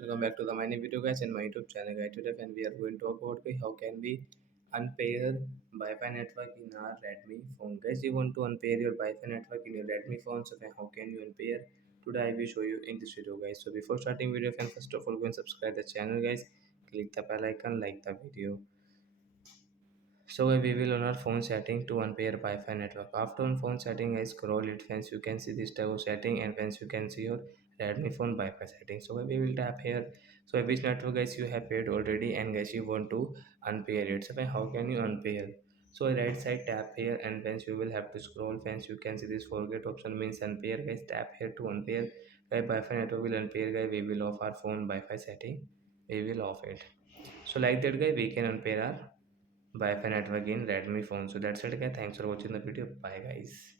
Welcome back to the my new video guys in my YouTube channel guys. Today when we are going to talk about how can we unpair Wi-Fi network in our Redmi phone. Guys, you want to unpair your Wi-Fi network in your Redmi phone, so then how can you unpair? Today I will show you in this video guys. So before starting video, first of all go and subscribe the channel guys. Click the bell icon, like the video. So we will on our phone setting to unpair Wi-Fi network. After on phone setting, I scroll it. Hence you can see this type of setting, and hence you can see your Redmi phone Wi-Fi setting. So we will tap here. So which network guys you have paired already, and guys you want to unpair it. So how can you unpair? So right side tap here, and hence you will have to scroll. Hence you can see this forget option means unpair guys. Tap here to unpair. Guys Wi-Fi network will unpair guys. We will off our phone Wi-Fi setting. We will off it. So like that guy we can unpair our Wi-Fi network in Redmi phone. So that's it guys. Thanks for watching the video. Bye guys.